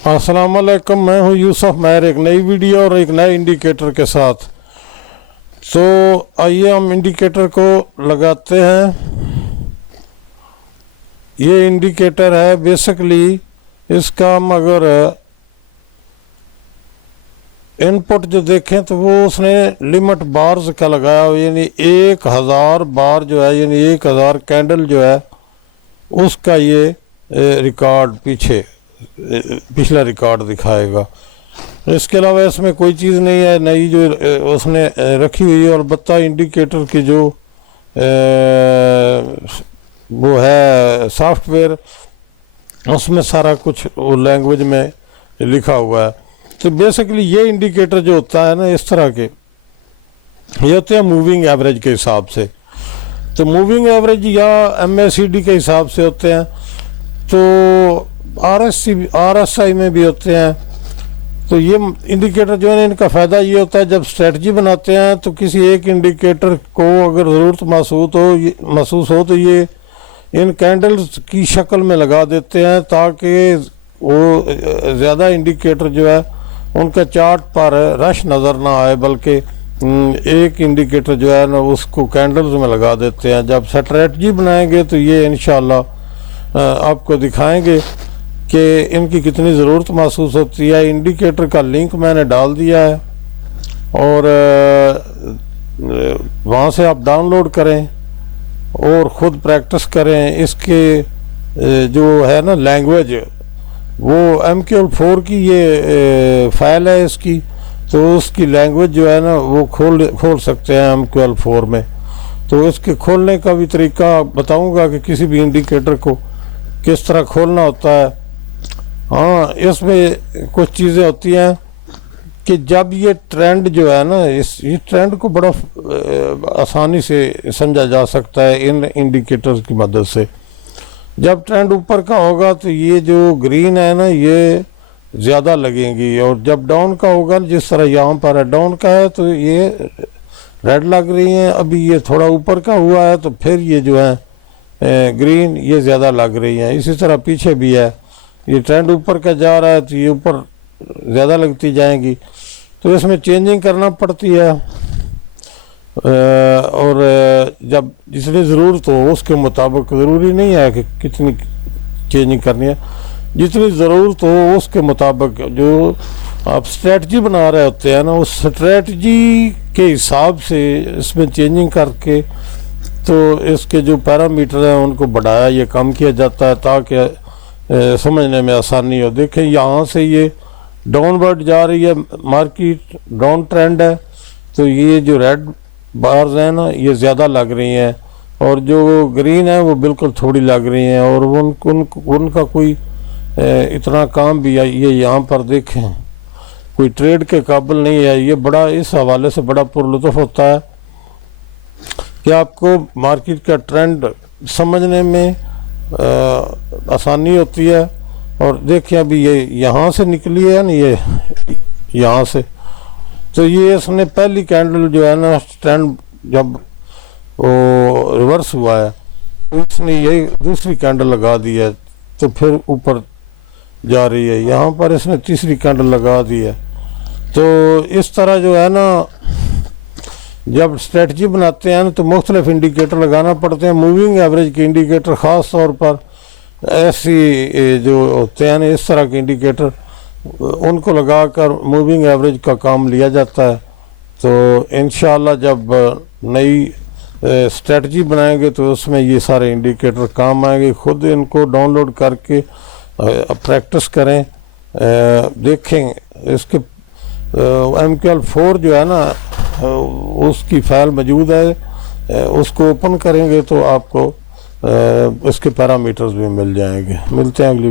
अस्सलाम वालेकुम, मैं हूं यूसुफ महर, एक नई वीडियो और एक नए इंडिकेटर के साथ। तो आइए हम इंडिकेटर को लगाते हैं। ये इंडिकेटर है बेसिकली, इसका हम अगर इनपुट जो देखें तो वो उसने लिमिट बार्स का लगाया हो, यानी 1000 बार जो है, यानी 1000 कैंडल जो है उसका ये रिकॉर्ड पिछला रिकॉर्ड दिखाएगा। इसके अलावा इसमें कोई चीज़ नहीं है नई जो उसने रखी हुई है। और बत्ता इंडिकेटर की जो वो है सॉफ्टवेयर, उसमें सारा कुछ वो लैंग्वेज में लिखा हुआ है। तो बेसिकली ये इंडिकेटर जो होता है ना, इस तरह के ये होते हैं मूविंग एवरेज के हिसाब से। तो मूविंग एवरेज या MACD के हिसाब से होते हैं, तो RSI में भी होते हैं। तो ये इंडिकेटर जो है, इनका फ़ायदा ये होता है, जब स्ट्रेटजी बनाते हैं तो किसी एक इंडिकेटर को अगर ज़रूरत महसूस हो तो ये इन कैंडल्स की शक्ल में लगा देते हैं, ताकि वो ज़्यादा इंडिकेटर जो है उनका चार्ट पर रश नज़र ना आए, बल्कि एक इंडिकेटर जो है ना उसको कैंडल्स में लगा देते हैं। जब स्ट्रेटजी बनाएंगे तो ये इंशाल्लाह आपको दिखाएंगे कि इनकी कितनी ज़रूरत महसूस होती है। इंडिकेटर का लिंक मैंने डाल दिया है और वहाँ से आप डाउनलोड करें और ख़ुद प्रैक्टिस करें। इसके जो है ना लैंग्वेज, वो MQL4 की ये फ़ाइल है इसकी, तो उसकी लैंग्वेज जो है ना वो खोल सकते हैं MQL4 में। तो इसके खोलने का भी तरीका बताऊंगा कि किसी भी इंडिकेटर को किस तरह खोलना होता है। हाँ, इसमें कुछ चीज़ें होती हैं कि जब ये ट्रेंड जो है ना, ये ट्रेंड को बड़ा आसानी से समझा जा सकता है इन इंडिकेटर्स की मदद से। जब ट्रेंड ऊपर का होगा तो ये जो ग्रीन है ना ये ज़्यादा लगेंगी, और जब डाउन का होगा, जिस तरह यहाँ पर है डाउन का है तो ये रेड लग रही हैं। अभी ये थोड़ा ऊपर का हुआ है तो फिर ये जो है ग्रीन ये ज़्यादा लग रही हैं। इसी तरह पीछे भी है, ये ट्रेंड ऊपर का जा रहा है तो ये ऊपर ज़्यादा लगती जाएंगी। तो इसमें चेंजिंग करना पड़ती है, और जब जितनी ज़रूरत हो उसके मुताबिक, ज़रूरी नहीं है कि कितनी चेंजिंग करनी है, जितनी ज़रूरत हो उसके मुताबिक जो आप स्ट्रेटजी बना रहे होते हैं ना, उस स्ट्रेटजी के हिसाब से इसमें चेंजिंग करके तो इसके जो पैरामीटर हैं उनको बढ़ाया या कम किया जाता है, ताकि समझने में आसानी हो। देखें यहाँ से ये डाउनवर्ड जा रही है, मार्केट डाउन ट्रेंड है, तो ये जो रेड बार्स हैं ना ये ज़्यादा लग रही हैं, और जो ग्रीन है वो बिल्कुल थोड़ी लग रही हैं, और उनका कोई इतना काम भी है। ये यहाँ पर देखें कोई ट्रेड के काबिल नहीं है। ये बड़ा इस हवाले से बड़ा पुरलुत्फ होता है कि आपको मार्केट का ट्रेंड समझने में आसानी होती है। और देखिए अभी ये यहाँ से निकली है ना, ये यहाँ से, तो ये इसने पहली कैंडल जो है ना ट्रेंड जब वो रिवर्स हुआ है तो इसने यही दूसरी कैंडल लगा दी है, तो फिर ऊपर जा रही है। यहाँ पर इसने तीसरी कैंडल लगा दी है। तो इस तरह जो है ना, जब स्ट्रेटजी बनाते हैं ना तो मुख्तलिफ इंडिकेटर लगाना पड़ते हैं। मूविंग एवरेज के इंडिकेटर ख़ास तौर पर ऐसी जो होते हैं ना, इस तरह के इंडिकेटर, उनको लगाकर मूविंग एवरेज का काम लिया जाता है। तो इंशाल्लाह जब नई स्ट्रेटजी बनाएंगे तो उसमें ये सारे इंडिकेटर काम आएंगे। ख़ुद इनको डाउनलोड करके प्रैक्टिस करें, देखें। इसके MQL4 जो है ना उसकी फ़ाइल मौजूद है, उसको ओपन करेंगे तो आपको इसके पैरामीटर्स भी मिल जाएंगे। मिलते हैं अगली